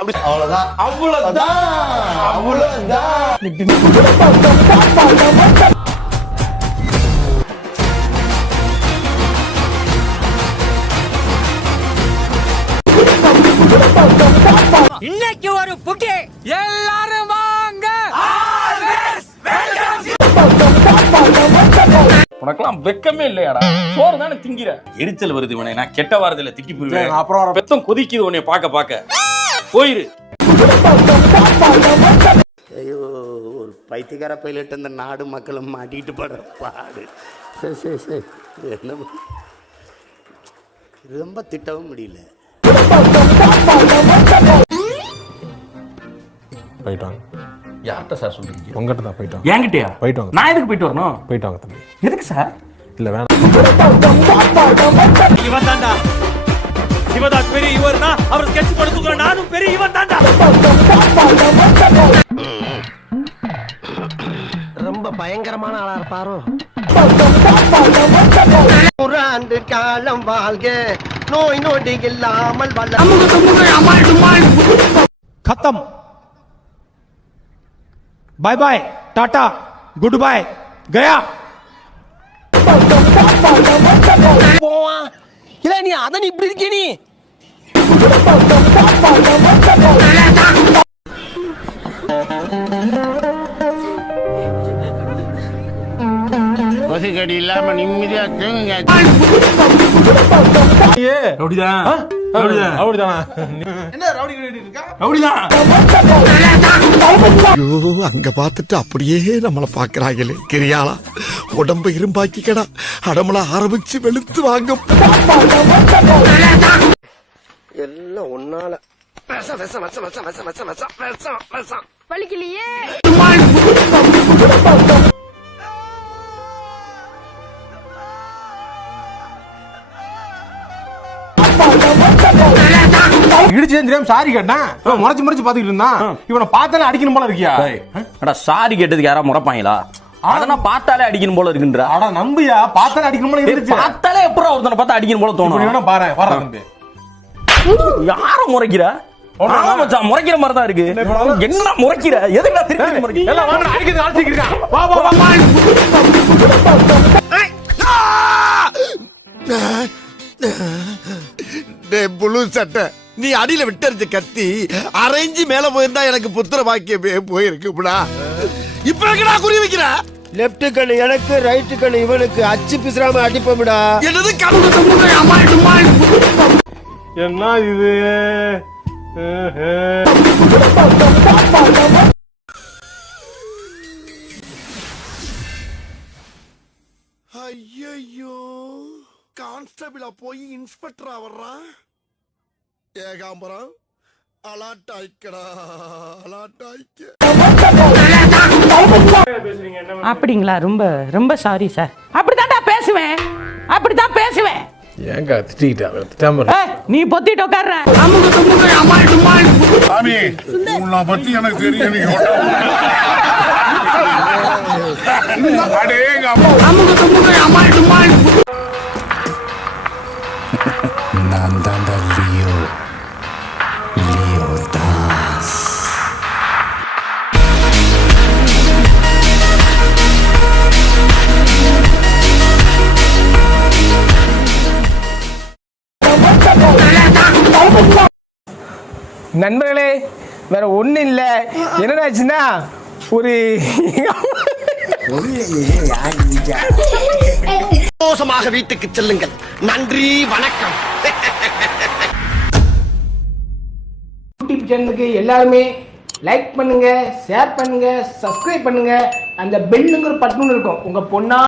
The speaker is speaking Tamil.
அவ்வளவுதான் அவ்வளவுதான் அவ்வளவுதான். இன்னைக்கு ஒரு புட்டி எல்லாரும் வாங்க. உனக்கெல்லாம் வெக்கமே இல்லையாடா? சோறு தானே திங்கிற. எரிச்சல் வருது இவனை. நான் கெட்ட வாரத்துல திட்டி போயிருவேன். அப்புறம் பெத்தம் கொதிக்குது உன்னை பாக்க போயிரு. ஐயோ, ஒரு பைத்தியக்கார பைலட் அந்த நாடு மக்களும் மாட்டிட்டு படுற பாடு. சரி என்ன ரொம்ப திட்டவும் முடியல. போயிட்டாங்க. யார்கிட்ட சார் சொல்றீங்க? உங்ககிட்ட தான் போயிட்டாங்க. என்கிட்டயா? போயிட்டாங்க. நான் எதுக்கு போயிட்டு வரணும்? போயிட்டாங்க தம்பி. எதுக்கு சார்? இல்ல வேணாம். இவன் தாண்டா சிவதாஸ் பெரிய இவர்னா அவர் ஸ்கெட்ச் படுத்துக்க நானும் பெரிய இவன் தாண்டா. ரொம்ப பயங்கரமான ஆளா இருப்பாரோ. புறாண்டு காலம் வாழ்க, நோய் நொடி இல்லாமல் வள. खत्म, bye bye, tata, goodbye, गया. இல்ல நீ அதான் இப்படி இருக்கே நீ. பசுக்கடி இல்லாம நிம்மதியா தூங்குங்க. ஐயோ, அங்க பார்த்துட்டு அப்படியே நம்மளை பாக்குறாங்களே. கிரியாளா உடம்ப இரும்பாக்கிக்கடா, அடமள ஆரம்பிச்சு வெளுத்து வாங்க. எல்லாம் ஒன்னால வலிக்கலையே. இடிச்சு தெரியாம சாரி கேட்டான். முறைச்சு பாத்துக்கிட்டு இருந்தான். இவனை பார்த்தாலே அடிக்கணும் போல இருக்கியா? சாரி கேட்டதுக்கு யாரா முறைப்பாங்களா? அதனா பார்த்தாலே அடிக்கணும் போல இருக்குன்ற. அட நம்பியா, பார்த்தாலே அடிக்கணும் போல இருந்துச்சு. பார்த்தாலே எப்பறம் ஒருத்தனை பார்த்தா அடிக்கணும் போல தோணும். வேணா பாரு, வர தம்பி. யார முறைக்கிற? முறைக்கிற மாதிரி தான் இருக்கு. என்ன முறைக்கிற? எதுக்கு திருப்பி முறைக்கிற? எல்லாம் வாங்க, அடிக்கிறது ஆசிக்கிறீங்க. வா வா வா. புழு சட்டை, நீ அடியில விட்டறிஞ்ச கத்தி அரைஞ்சி மேல போயிருந்தா எனக்கு புத்திர பாக்கியமே போயிருக்குடா. இப்ப எங்கடா குறி வைக்கிற? லெப்ட் கண்ணு எனக்கு, ரைட் கண்ணு இவனுக்கு. அச்சு பிசுறாம அடிப்போம்டா. என்னது என்ன இது? ஐயோ, கான்ஸ்டபிளா போய் இன்ஸ்பெக்டரா வர்றான். ஏகாம்பரம் அலாட்டாய்க்கடா, அலாட்டாய்க்க. அப்படிங்களா? ரொம்ப ரொம்ப சாரி சார். அப்படித்தான்டா பேசுவேன், அப்படித்தான் பேசுவேன். ஏங்க திட்டிக்கிட்டா? நீ பொத்திட்டு உட்கார்ற. சாமி, உன்னை பத்தி எனக்கு தெரியும். நான் தாண்டா லியோ, லியோ தாஸ். நண்பர்களே, வேற ஒண்ணு இல்ல. என்னடாச்சுன்னா ஒரு சந்தோஷமாக வீட்டுக்கு செல்லுங்கள். நன்றி, வணக்கம். யூடியூப் சேனலுக்கு எல்லாருமே லைக் பண்ணுங்க, ஷேர் பண்ணுங்க, சப்ஸ்கிரைப் பண்ணுங்க. அந்த பெல்லுங்கிற பட்டன் இருக்கும். உங்க பொண்ணா